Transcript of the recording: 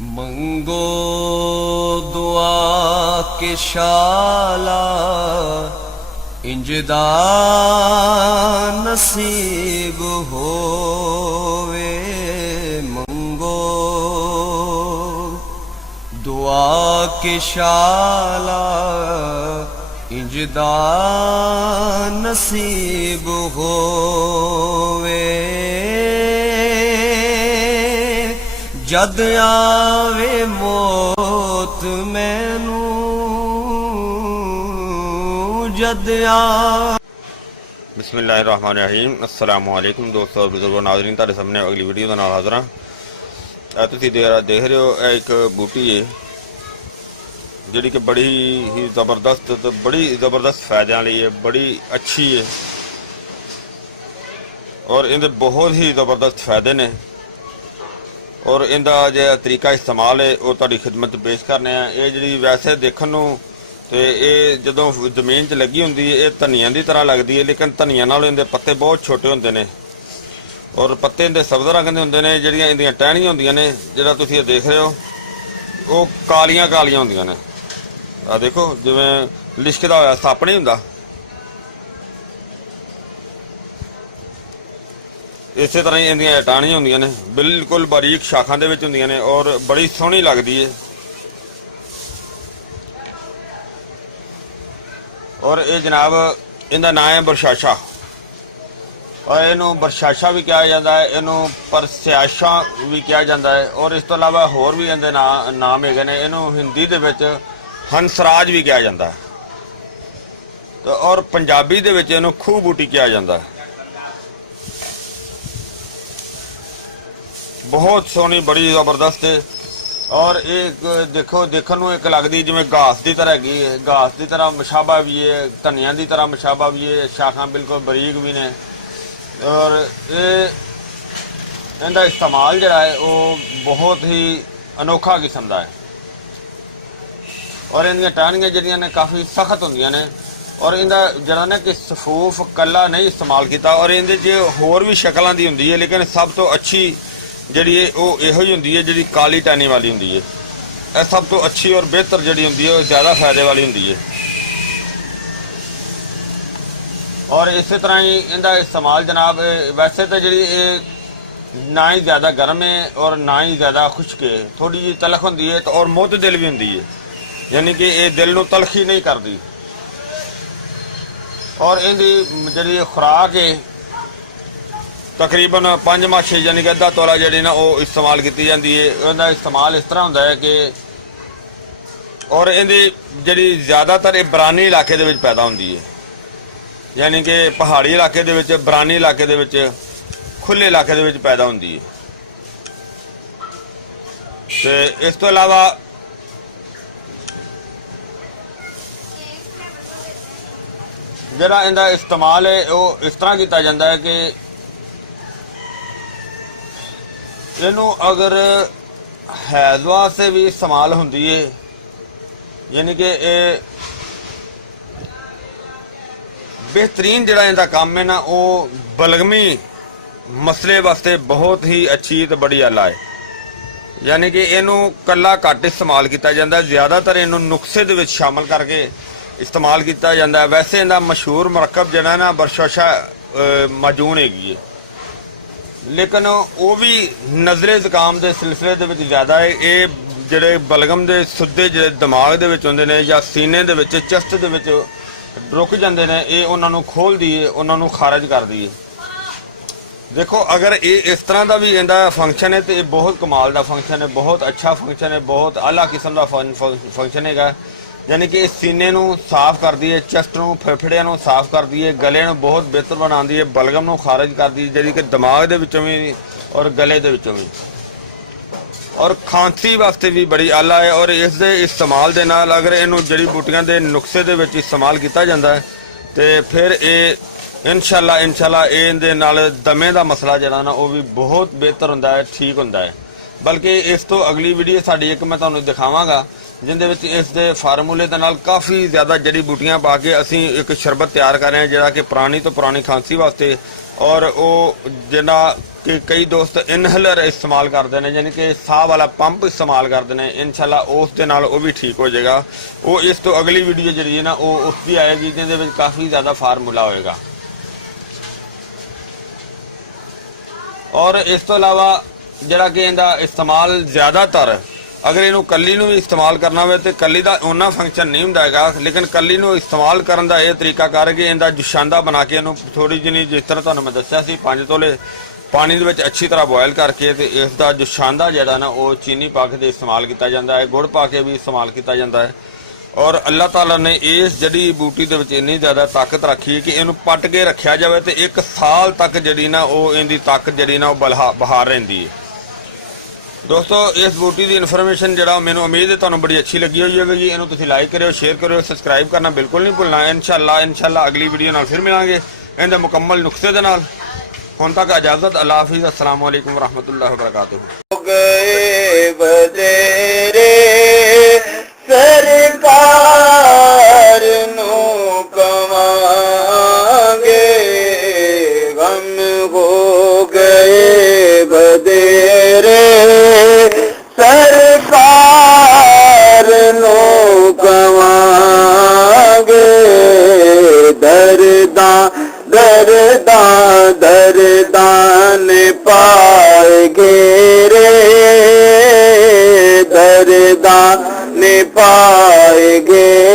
मंगो दुआ के शाला इंजदा नसीब होवे। मंगो दुआ के शाला इंजदा नसीब होवे। जद आवे मौत मैनू जद बिस्मिल्लाहिर्रहमानिर्रहीम। अस्सलामु अलैकुम दोस्तों, बुजुर्गों, नाज़रीन, तुहाडे सामने अगली वीडियो के नाल हाज़र हां। तुसीं देख रहे हो एक बूटी है जिहड़ी कि बड़ी ही ज़बरदस्त फायदे वाली है, बड़ी अच्छी है और इहदे बहुत ही ज़बरदस्त फायदे ने और इनका जो तरीका इस्तेमाल है वो तुहाडी खिदमत पेश करने। ये जी वैसे देखने नूं ते ये जदों जमीन च लगी हुंदी है ये धनिया की तरह लगती है, लेकिन धनिया नालों इहदे पत्ते बहुत छोटे होंदे ने और पत्ते इहदे सब्ज़ रंग दे हुंदे ने। जिहड़ियां इहदियां टहनियां हुंदियां ने, जिहड़ा तुसीं देख रहे हो वो कालियां कालियां हुंदियां ने। आ देखो जिवें लिशकदा होया सप्प नहीं हुंदा, इस तरह ही इहदियां टाहनियां हुंदियां ने, बिल्कुल बारीक शाखां दे विच हुंदियां ने और बड़ी सोहनी लगदी है। और ये जनाब इहदा नाम है बरशाशा और इनू बरशाशा भी कहा जाता है, इनू परस्याशा भी कहा जाता है और इस तो इलावा होर भी इहदे नाम हैगे ने। इनू हिंदी दे विच हंसराज भी कहा जाता है तो और पंजाबी दे विच इनू खूह बूटी कहा जाता है। बहुत सोहनी, बड़ी ज़बरदस्त है और एक देखो देखने एक लगती जिवें घास की तरह हैगी है, घास की तरह मशाबा भी है, धनिया की तरह मशाबा भी है, शाखां बिल्कुल बरीक भी ने और ये इनका इस्तेमाल जिहड़ा है वो बहुत ही अनोखा किस्म का है। और इनकी टहनियां जिहड़ियां ने काफ़ी सख्त होंदियां ने और इनका जिहड़ा ना कि सफूफ कला नहीं इस्तेमाल किया और इहदे च होर भी शक्लां दी हुंदी है, लेकिन सब तो अच्छी जिहड़ी वो इहो ही हुंदी है जिहड़ी काली टहनी वाली हुंदी है। यह सब तो अच्छी और बेहतर जिहड़ी हुंदी है ज़्यादा फायदे वाली हुंदी है। और इस तरह ही इनका इस्तेमाल जनाब वैसे तो जी ना ही ज़्यादा गर्म है और ना ही ज़्यादा खुश्क है, थोड़ी जी तलख होंदी है तो और मुतदिल भी होंदी है, यानी कि ये दिल नूं तलखी नहीं करती। और इनकी जी खुराक है तकरीबन 5 माछे यानी कि अद्धा तोला जी ना वो इस्तेमाल की जाती है। उनका इस्तेमाल इस तरह होंदा है कि और इनकी जी ज़्यादातर ये बरानी इलाके दे विच पैदा होंदी है, यानी कि पहाड़ी इलाके दे विच, बरानी इलाके दे विच, खुले इलाके दे विच पैदा होंदी है। ते इस तो इलावा जिहड़ा इनका इस्तेमाल है वो इस तरह किया जाता है कि इनू अगर हैज़ वास्ते भी इस्तेमाल होंदी है, यानी कि बेहतरीन जिहड़ा इनका काम है ना वो बलगमी मसले वास्ते बहुत ही अच्छी तो बड़ी आला है। यानी कि इनू कला घट इस्तेमाल किया जाता है, ज़्यादातर इनू नुस्खे दे विच शामिल करके इस्तेमाल किया जाता है। वैसे इनका मशहूर मुरक्कब जिहड़ा ना बरशाशा माजून हैगी है, लेकिन वो भी नज़रे ज़ुकाम के सिलसिले दे विच ज़्यादा है। ये जिहड़े बलगम के सुद्धे जिहड़े दिमाग दे विच हुंदे ने या सीने दे विच चेस्ट दे विच रुक जाते हैं, ये उन्हां नूं खोलदी है, उन्हां नूं खारिज करदी है। देखो अगर ये इस तरह का भी इनका फंक्शन है तो ये बहुत कमाल का फंक्शन है, बहुत अच्छा फंक्शन है, बहुत आला किस्म का फंक्शन है। यानी कि इस सीने नूं साफ करती है, चेस्ट नूं फेफड़ियां नूं साफ करती है, गले नूं बहुत बेहतर बनाती है, बलगम नूं खारिज करती है जिहड़ी कि दिमाग दे विचों भी और गले दे विचों भी, और खांसी वास्ते भी बड़ी आला है। और इस दे इस्तेमाल दे नाल अगर इनू जड़ी बूटियां दे नुस्खे दे विच इस्तेमाल किया जाता है तो फिर ये इंशाअल्लाह इहदे नाल दमे का मसला जिहड़ा ना वो भी बहुत बेहतर हुंदा है, ठीक हुंदा है। बल्कि इस तो अगली वीडियो साडी एक मैं तुहानूं दिखावांगा ਜਿੰਦੇ ਵਿੱਚ ਇਸ ਦੇ ਫਾਰਮੂਲੇ ਦੇ ਨਾਲ ਕਾਫੀ ਜ਼ਿਆਦਾ ਜੜੀ ਬੂਟੀਆਂ ਪਾ ਕੇ ਅਸੀਂ ਇੱਕ ਸ਼ਰਬਤ ਤਿਆਰ ਕਰ ਰਹੇ ਹਾਂ, ਜਿਹੜਾ ਕਿ ਪੁਰਾਣੀ ਤੋਂ ਪੁਰਾਣੀ ਖਾਂਸੀ ਵਾਸਤੇ, ਔਰ ਉਹ ਜਿਹੜਾ ਕਿ ਕਈ ਦੋਸਤ ਇਨਹਲਰ ਇਸਤੇਮਾਲ ਕਰਦੇ ਨੇ, ਯਾਨੀ ਕਿ ਸਾਹ ਵਾਲਾ ਪੰਪ ਇਸਤੇਮਾਲ ਕਰਦੇ ਨੇ, ਇਨਸ਼ਾਅੱਲਾ ਉਸ ਦੇ ਨਾਲ ਉਹ ਵੀ ਠੀਕ ਹੋ ਜਾਏਗਾ। ਉਹ ਇਸ ਤੋਂ ਅਗਲੀ ਵੀਡੀਓ ਜਿਹੜੀ ਹੈ ਨਾ ਉਹ ਉਸ ਦੀ ਆਏਗੀ, ਜਿਹਦੇ ਵਿੱਚ ਕਾਫੀ ਜ਼ਿਆਦਾ ਫਾਰਮੂਲਾ ਹੋਏਗਾ। ਔਰ ਇਸ ਤੋਂ ਇਲਾਵਾ ਜਿਹੜਾ ਕਿ ਇਹਦਾ ਇਸਤੇਮਾਲ ਜ਼ਿਆਦਾਤਰ ਅਗਰ ਇਹਨੂੰ ਕੱਲੀ ਨੂੰ ਵੀ ਇਸਤੇਮਾਲ ਕਰਨਾ ਹੋਵੇ ਤੇ ਕੱਲੀ ਦਾ ਉਹਨਾਂ ਫੰਕਸ਼ਨ ਨਹੀਂ ਹੁੰਦਾ ਹੈਗਾ, ਲੇਕਿਨ ਕੱਲੀ ਨੂੰ ਇਸਤੇਮਾਲ ਕਰਨ ਦਾ ਇਹ ਤਰੀਕਾ ਕਰਕੇ ਇਹਦਾ ਜੁਸ਼ਾਂਦਾ ਬਣਾ ਕੇ ਇਹਨੂੰ ਥੋੜੀ ਜਿਹੀ, ਜਿਸ ਤਰ੍ਹਾਂ ਤੁਹਾਨੂੰ ਮੈਂ ਦੱਸਿਆ ਸੀ, 5 ਤੋਲੇ ਪਾਣੀ ਦੇ ਵਿੱਚ ਅੱਛੀ ਤਰ੍ਹਾਂ ਬੋਇਲ ਕਰਕੇ ਤੇ ਇਸ ਦਾ ਜੁਸ਼ਾਂਦਾ ਜਿਹੜਾ ਨਾ ਉਹ ਚੀਨੀ ਪਾ ਕੇ ਤੇ ਇਸਤੇਮਾਲ ਕੀਤਾ ਜਾਂਦਾ ਹੈ, ਗੁੜ ਪਾ ਕੇ ਵੀ ਇਸਤੇਮਾਲ ਕੀਤਾ ਜਾਂਦਾ ਹੈ। ਔਰ ਅੱਲਾਹ ਤਾਲਾ ਨੇ ਇਸ ਜੜੀ ਬੂਟੀ ਦੇ ਵਿੱਚ ਇੰਨੀ ਜ਼ਿਆਦਾ ਤਾਕਤ ਰੱਖੀ ਕਿ ਇਹਨੂੰ ਪੱਟ ਕੇ ਰੱਖਿਆ ਜਾਵੇ ਤੇ 1 ਸਾਲ ਤੱਕ ਜਿਹੜੀ ਨਾ ਉਹ ਇਹਦੀ ਤਾਕਤ ਜਿਹੜੀ ਨਾ ਉਹ ਬਹਾਰ ਰਹਿੰਦੀ ਹੈ। ਦੋਸਤੋ ਇਸ ਬੂਟੀ ਦੀ ਇਨਫੋਰਮੇਸ਼ਨ ਜਿਹੜਾ ਮੈਨੂੰ ਉਮੀਦ ਹੈ ਤੁਹਾਨੂੰ ਬੜੀ ਅੱਛੀ ਲੱਗੀ ਹੋਈ ਹੋਵੇਗੀ। ਇਹਨੂੰ ਤੁਸੀਂ ਲਾਈਕ ਕਰਿਓ, ਸ਼ੇਅਰ ਕਰਿਓ, ਸਬਸਕ੍ਰਾਈਬ ਕਰਨਾ ਬਿਲਕੁਲ ਨਹੀਂ ਭੁੱਲਣਾ। ਇਨਸ਼ਾਅੱਲਾ ਅਗਲੀ ਵੀਡੀਓ ਨਾਲ ਫਿਰ ਮਿਲਾਂਗੇ ਇਹਦੇ ਮੁਕੰਮਲ ਨੁਸਖੇ ਦੇ ਨਾਲ। ਹੁਣ ਤੱਕ ਇਜਾਜ਼ਤ, ਅੱਲਾਹ ਹਾਫਿਜ਼, अस्सलाम वालेकुम रहमतुल्लाहि व बरकातुहू। गए बदेरे सरकार नू कवांगे, गम हो गए बदेरे सरकार नू कवांगे, दर्दा दर्दा दर्दान पाए घेरे, दर्दान पाए घेरे।